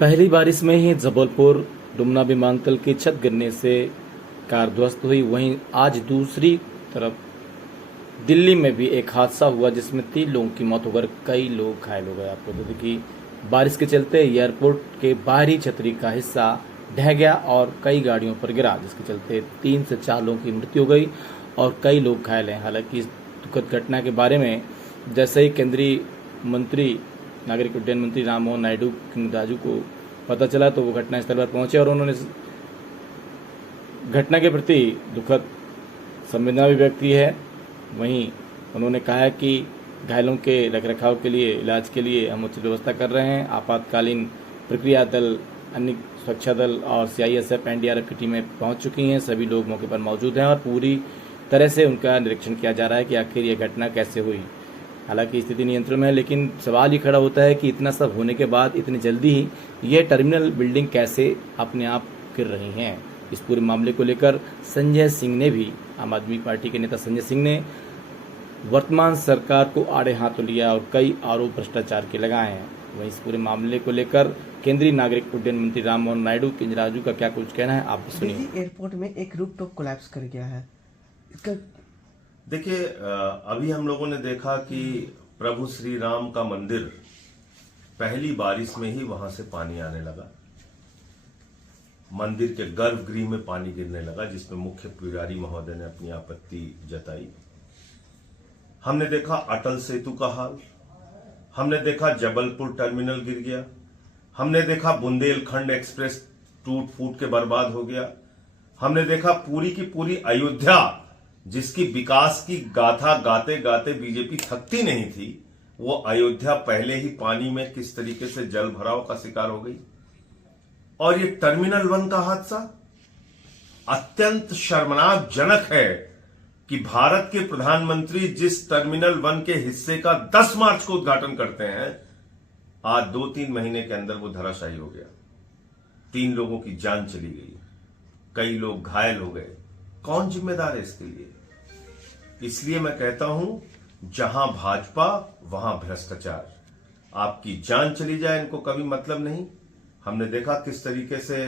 पहली बारिश में ही जबलपुर डुमना विमानतल की छत गिरने से कार ध्वस्त हुई। वहीं आज दूसरी तरफ दिल्ली में भी एक हादसा हुआ जिसमें 3 लोगों की मौत होकर कई लोग घायल हो गए। आपको बता दें कि बारिश के चलते एयरपोर्ट के बाहरी छतरी का हिस्सा ढह गया और कई गाड़ियों पर गिरा, जिसके चलते 3 से 4 लोगों की मृत्यु हो गई और कई लोग घायल हैं। हालांकि इस दुखद घटना के बारे में जैसे ही केंद्रीय मंत्री नागरिक उड्डयन मंत्री राममोहन नायडू राजू को पता चला तो वो घटनास्थल पर पहुंचे और उन्होंने घटना के प्रति दुखद संवेदना भी व्यक्त की है। वहीं उन्होंने कहा कि घायलों के रखरखाव के लिए, इलाज के लिए हम उचित व्यवस्था कर रहे हैं। आपातकालीन प्रक्रिया दल, अन्य सुरक्षा दल और सीआईएसएफ, एनडीआरएफ की टीमें पहुंच चुकी हैं। सभी लोग मौके पर मौजूद हैं और पूरी तरह से उनका निरीक्षण किया जा रहा है कि आखिर ये घटना कैसे हुई। हालांकि स्थिति नियंत्रण में है, लेकिन सवाल ये खड़ा होता है कि इतना सब होने के बाद इतनी जल्दी ही ये टर्मिनल बिल्डिंग कैसे अपने आप गिर रही हैं। इस पूरे मामले को लेकर संजय सिंह ने भी, आम आदमी पार्टी के नेता संजय सिंह ने वर्तमान सरकार को आड़े हाथों लिया और कई आरोप भ्रष्टाचार के लगाए हैं। वहीं इस पूरे मामले को लेकर केंद्रीय नागरिक उड्डयन मंत्री राममोहन नायडू राजू का क्या कुछ कहना है, आप भी सुनिए। दिल्ली एयरपोर्ट में एक रूफटॉप कोलैप्स कर गया है। इसका देखिए, अभी हम लोगों ने देखा कि प्रभु श्री राम का मंदिर पहली बारिश में ही वहां से पानी आने लगा। मंदिर के गर्भगृह में पानी गिरने लगा, जिसमें मुख्य पुजारी महोदय ने अपनी आपत्ति जताई। हमने देखा अटल सेतु का हाल, हमने देखा जबलपुर टर्मिनल गिर गया, हमने देखा बुंदेलखंड एक्सप्रेस टूट फूट के बर्बाद हो गया, हमने देखा पूरी की पूरी अयोध्या जिसकी विकास की गाथा गाते गाते बीजेपी थकती नहीं थी, वो अयोध्या पहले ही पानी में किस तरीके से जल भराव का शिकार हो गई। और ये टर्मिनल 1 का हादसा अत्यंत शर्मनाक जनक है कि भारत के प्रधानमंत्री जिस टर्मिनल 1 के हिस्से का 10 मार्च को उद्घाटन करते हैं, आज 2-3 महीने के अंदर वो धराशायी हो गया। 3 लोगों की जान चली गई, कई लोग घायल हो गए। कौन जिम्मेदार है इसके लिए? इसलिए मैं कहता हूं, जहां भाजपा वहां भ्रष्टाचार। आपकी जान चली जाए इनको कभी मतलब नहीं। हमने देखा किस तरीके से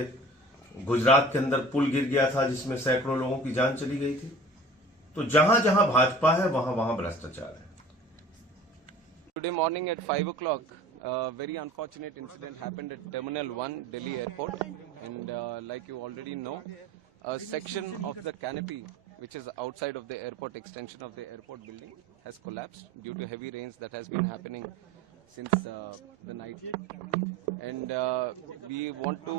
गुजरात के अंदर पुल गिर गया था जिसमें सैकड़ों लोगों की जान चली गई थी। तो जहां जहां भाजपा है वहां वहां भ्रष्टाचार है। Today morning at 5 o'clock, a very unfortunate incident happened at Terminal 1, Delhi Airport. And like you already know, a section of the canopy, which is outside of the airport extension of the airport building, has collapsed due to heavy rains that has been happening since the night. And we want to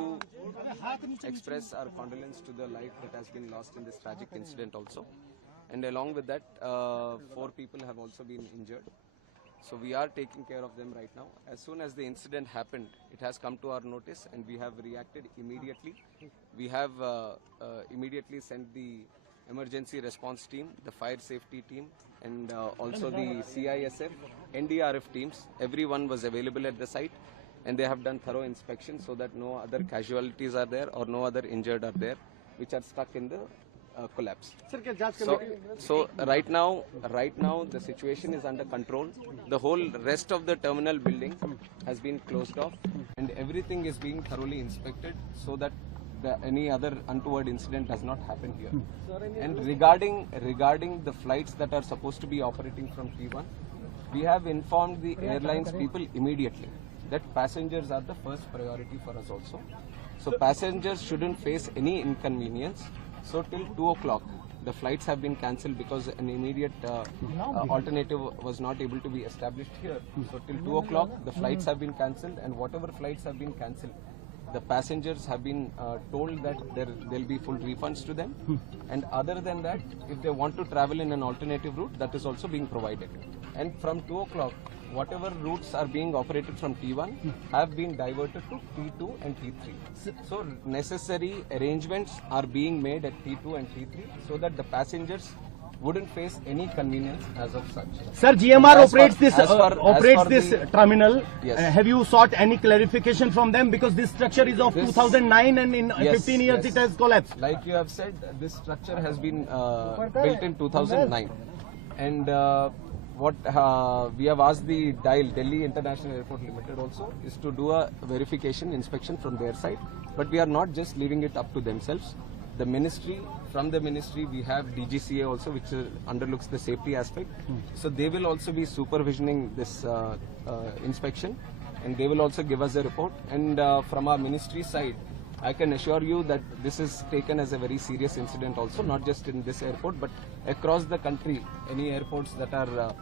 express our condolence to the life that has been lost in this tragic incident also. And along with that, 4 people have also been injured. So we are taking care of them right now. As soon as the incident happened, it has come to our notice and we have reacted immediately. We have immediately sent the emergency response team, the fire safety team, and also the CISF, NDRF teams. Everyone was available at the site and they have done thorough inspection so that no other casualties are there or no other injured are there which are stuck in the collapse. So right now the situation is under control. The whole rest of the terminal building has been closed off and everything is being thoroughly inspected so that any other untoward incident does not happen here. And regarding the flights that are supposed to be operating from T1, we have informed the airlines people immediately that passengers are the first priority for us also. So passengers shouldn't face any inconvenience. So till 2 o'clock, the flights have been cancelled because an immediate alternative was not able to be established here. So till 2 o'clock, the flights have been cancelled, and whatever flights have been cancelled, the passengers have been told that there will be full refunds to them. And other than that, if they want to travel in an alternative route, that is also being provided. And from 2 o'clock, whatever routes are being operated from T1 have been diverted to T2 and T3. So necessary arrangements are being made at T2 and T3 so that the passengers wouldn't face any convenience as of such. Sir, GMR operates this terminal. Yes. Have you sought any clarification from them, because this structure is of 2009 and in 15 years it has collapsed? Like you have said, this structure has been built in 2009 and what we have asked the DIAL, Delhi International Airport Limited also, is to do a verification inspection from their side. But we are not just leaving it up to themselves. The ministry, from the ministry, we have DGCA also, which underlooks the safety aspect. So they will also be supervisioning this inspection, and they will also give us a report. And from our ministry side, I can assure you that this is taken as a very serious incident also, not just in this airport, but across the country, any airports that are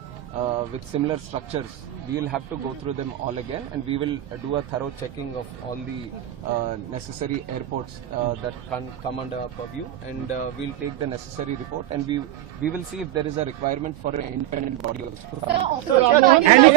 with similar structures, we will have to go through them all again, and we will do a thorough checking of all the necessary airports that can come under our purview, and we'll take the necessary report, and we will see if there is a requirement for an independent body also. Any